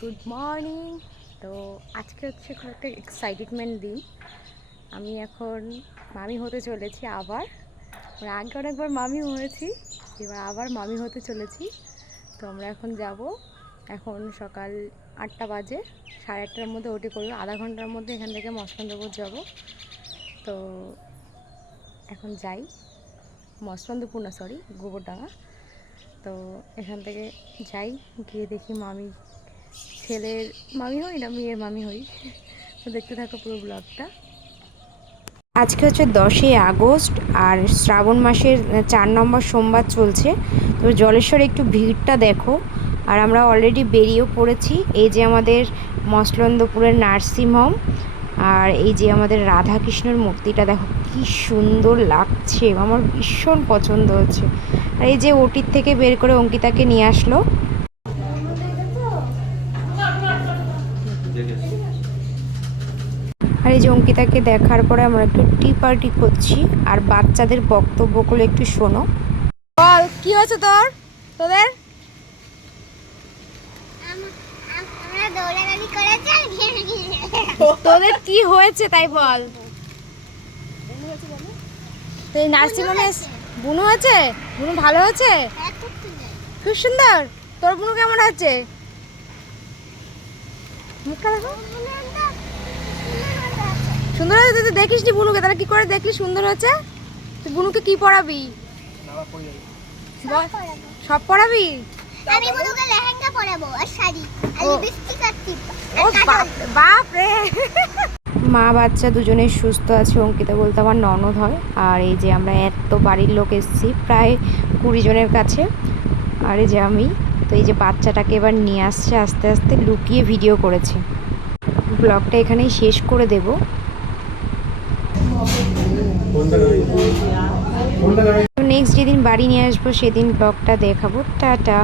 Good morning. তো আজকে হচ্ছে খুব একটা এক্সাইটেডমেন্ট দিন। আমি এখন মামি হতে চলেছি আবার। আগে অনেকবার মামি হয়েছি, এবার আবার মামি হতে চলেছি। তো আমরা এখন যাব। এখন সকাল 8টা বাজে, 8:30টার মধ্যে ওটি করবো। আধা ঘন্টার মধ্যে এখান থেকে মসলন্দপুর যাব। তো এখন যাই, মসলন্দপুর না, সরি, গোবরডাঙ্গা। তো এখান থেকে যাই, গিয়ে দেখি মামি, ছেলের মামি হই না মেয়ের মামি হই। তো দেখতে থাকো পুরো ব্লগটা। আজকে হচ্ছে 10ই আগস্ট আর শ্রাবণ মাসের 4 নম্বর সোমবার চলছে। তো জলেশ্বরে একটু ভিড়টা দেখো। আর আমরা অলরেডি বেরিয়েও পড়েছি। এই যে আমাদের মসলন্দপুরের নার্সিংহোম, আর এই যে আমাদের রাধাকৃষ্ণের মূর্তিটা দেখো কি সুন্দর লাগছে, আমার ভীষণ পছন্দ হচ্ছে। আর এই যে ওটির থেকে বের করে অঙ্কিতাকে নিয়ে আসলো। আর এই যে অঙ্কিতাকে দেখার পরে আমরা একটু টি পার্টি করছি, আর বাচ্চাদের বক্তব্যগুলো একটু শোনো। বল, কি হয়েছে তোদের? তোদের কি হয়েছে তাই বল। এই নার্সিংহোমে বুনু হয়েছে? বুনু ভালো হয়েছে, খুব সুন্দর। তোর বুনু কেমন আছে? মুখটা দেখো, সুন্দর হয়েছে। তুই দেখিস নি বুনুকে, তাহলে কি করে দেখলি সুন্দর হয়েছে? তুই বুনুকে কি পড়াবি? সব পড়াবি? আমি বুনুকে লেহেঙ্গা পরাবো আর শাড়ি আর লিপস্টিক আর টিপ। ও বাপ রে। মা বাচ্চা দুজনেই সুস্থ আছে। অঙ্কিতা বলতে আমার ননদ হয়। আর এই যে আমরা এত বাড়ির লোক এসেছি, প্রায় 20 জনের কাছে। আর এই যে আমি, তো এই যে বাচ্চাটাকে এবার নিয়ে আসছে, আস্তে আস্তে লুকিয়ে ভিডিও করেছে। ব্লগটা এখানেই শেষ করে দেব। নেক্সট যেদিন বাড়ি নিয়ে আসবো সেদিন ব্লগটা দেখাবো। টাটা।